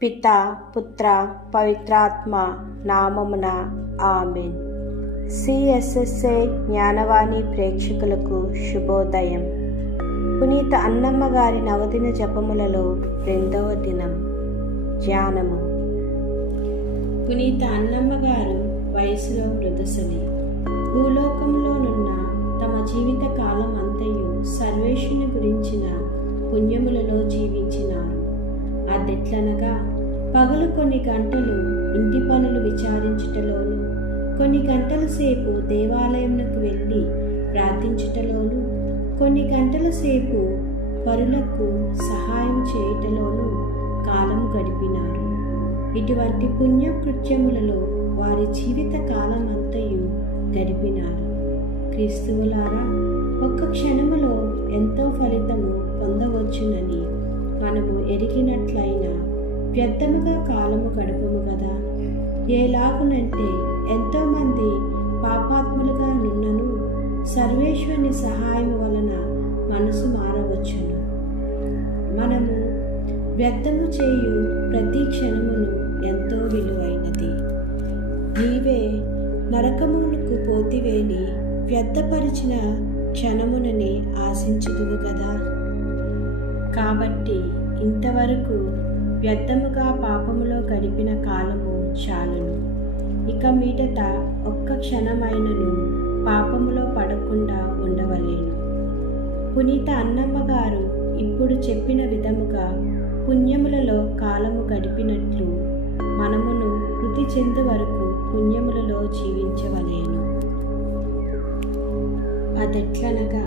పితా పుత్ర పవిత్రాత్మ నామమున ఆమెన్. సిఎస్ఎస్ఏ జ్ఞానవాణి ప్రేక్షకులకు శుభోదయం. పునీత అన్నమ్మ గారి నవదిన జపములలో 2వ దినం ధ్యానము. పునీత అన్నమ్మ గారు వయసులో వృద్ధుసలి. భూలోకంలోనున్న తమ జీవిత కాలం అంతయు సర్వేశ్వరుని గురించిన పుణ్యములలో జీవించినారు. అదెట్లనగా పగలు కొన్ని గంటలు ఇంటి పనులు విచారించుటలోను, కొన్ని గంటల సేపు దేవాలయమునకు వెళ్ళి ప్రార్థించుటలోను, కొన్ని గంటల సేపు పరులకు సహాయం చేయుటలోను కాలం గడిపినారు. ఇటువంటి పుణ్యకృత్యములలో వారి జీవిత కాలం అంతయు గడిపినారు. క్రీస్తువులారా, ఒక్క క్షణములో ఎంతో ఫలితము పొందవచ్చునని మనము ఎరిగినట్లయినా వ్యర్థముగా కాలము గడపము కదా. ఎలాగునంటే ఎంతోమంది పాపాత్ములుగా నున్నను సర్వేశ్వరుని సహాయం వలన మనసు మారవచ్చును. మనము వ్యర్థము చేయు ప్రతి క్షణమును ఎంతో విలువైనది. నీవే నరకమునకు పోతివేని వ్యర్థపరిచిన క్షణమునని ఆశించుదువు కదా. కాబట్టి ఇంతవరకు వ్యర్థముగా పాపములో గడిపిన కాలము చాలును. ఇక మీదట ఒక్క క్షణమైనను పాపములో పడకుండా ఉండవలేను. పునీత అన్నమ్మ గారు ఇప్పుడు చెప్పిన విధముగా పుణ్యములలో కాలము గడిపినట్లు మనమును వృద్ధి చెందు వరకు పుణ్యములలో జీవించవలేను. అదెట్లనగా,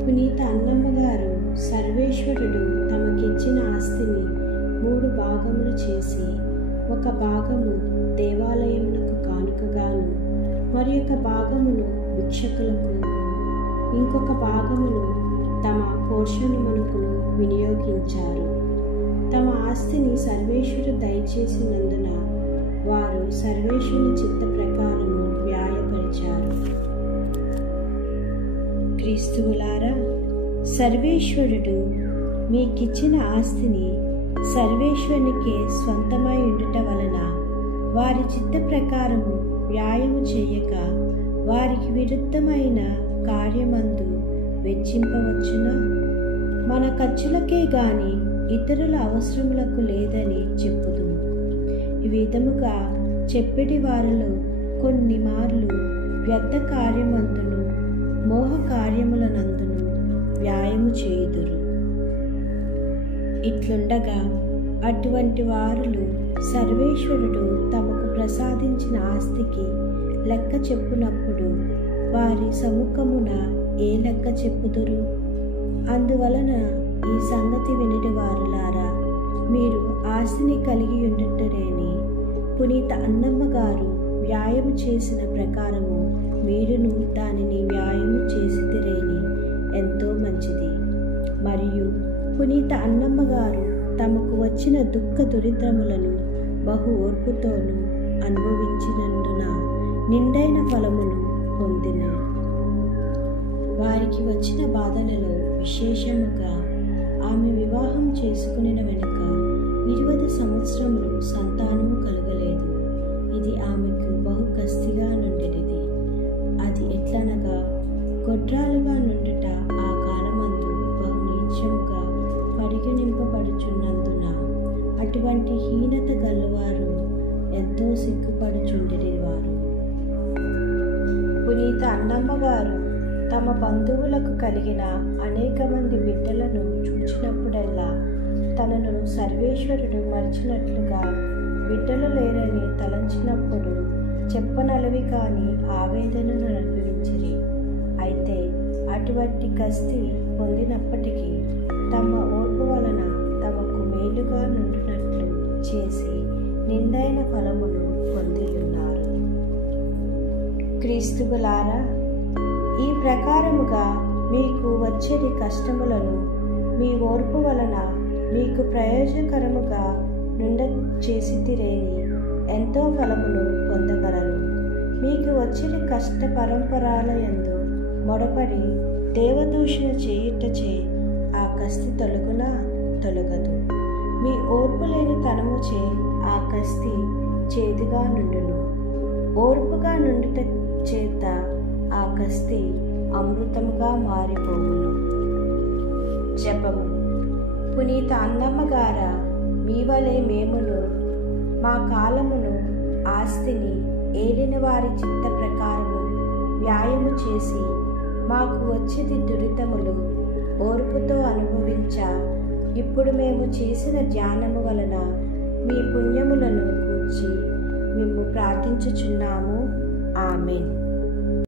పునీత అన్నమ్మ గారు సర్వేశ్వరుడు తమకిచ్చిన ఆస్తిని 3 భాగములు చేసి, ఒక భాగము దేవాలయమునకు కానుకగాను, మరి ఒక భాగమును భిక్షకులకు, ఇంకొక భాగమును తమ పోషణమునకు వినియోగించారు. తమ ఆస్తిని సర్వేశ్వరుడు దయచేసినందున వారు సర్వేశ్వరుని చిత్త ప్రకారము వ్యాయపరిచారు. క్రీస్తువులారా, సర్వేశ్వరుడు మీకిచ్చిన ఆస్తిని సర్వేశ్వరునికే స్వంతమై ఉండుట వలన వారి చిత్త ప్రకారము వ్యాయము చేయక వారికి విరుద్ధమైన కార్యమందు వెచ్చింపవచ్చునా? మన ఖర్చులకే గాని ఇతరుల అవసరములకు లేదని చెప్పుదుము. ఈ విధముగా చెప్పెడి వారిలో కొన్ని మార్లు వ్యర్థ కార్యమందును మోహ కార్యములనందును వ్యాయము చేయుదురు. ఇట్లుండగా అటువంటి వారులు సర్వేశ్వరుడు తమకు ప్రసాదించిన ఆస్తికి లెక్క చెప్పునప్పుడు వారి సముఖమున ఏ లెక్క చెప్పుదురు? అందువలన ఈ సంగతి వినిడి వారులారా, మీరు ఆస్తిని కలిగి ఉండుటరేని పునీత అన్నమ్మ గారు వ్యాయము చేసిన ప్రకారము మీరును దానిని వ్యాయము చేసితిరేని ఎంతో మంచిది. మరియు పునీత అన్నమ్మ గారు తమకు వచ్చిన దుఃఖ దురిద్రములను బహు ఓర్పుతోనూ అనుభవించినందున నిండైన ఫలమును పొందిన వారికి వచ్చిన బాధలలో విశేషముగా ఆమె వివాహం చేసుకునిన వెనుక 20 సంవత్సరములు సంతానము కలగలేదు. ఇది ఆమెకు బహు కస్తిగా నుండినది. అది ఎట్లనగా, గొడ్రాలుగా నుండుట ఆ కాలమందు బహు నీచముగా పరిగణింపబడుచున్నందున అటువంటి హీనత గలవారు ఎంతో సిగ్గుపడుచుండేవారు. పునీత అన్నమ్మ గారు తమ బంధువులకు కలిగిన అనేక మంది బిడ్డలను చూచినప్పుడల్లా తనను సర్వేశ్వరుడు మరిచినట్లుగా బిడ్డలు లేరని తలంచినప్పుడు చెప్పనలవి కాని ఆవేదనను అనుభవించిరి. అయితే అటువంటి కస్తి పొందినప్పటికీ తమ ఓర్పు వలన తమకు మేలుగా నుండినట్లు చేసి నిండైన ఫలమును పొంది ఉన్నారు. క్రీస్తువులారా, ఈ ప్రకారముగా మీకు వచ్చేది కష్టములను మీ ఓర్పు వలన మీకు ప్రయోజనకరముగా నుండ చేసితిరేని ఎంతో ఫలమును పొందగలరు. మీకు వచ్చేది కష్ట పరంపరాలయందు మొడపడి దేవదూషణ చేయుటచే ఆ కస్తి తొలగునా తొలగదు. మీ ఓర్పు లేని తనముచే ఆ కస్తి చేదుగా నుండును. ఓర్పుగా నుండుట చేత ఆ కస్తి అమృతముగా మారిపోవును. జపము. పునీత అన్నమ్మ గారా, మీ వలె మేమును మా కాలమును ఆస్తిని ఏలిన వారి చిత్త ప్రకారము వ్యాయము చేసి మాకు వచ్చేది దురితములు ఓర్పుతో అనుభవించ ఇప్పుడు మేము చేసిన ధ్యానము వలన మీ పుణ్యములను గూర్చి మేము ప్రార్థించుచున్నాము. ఆమేన్.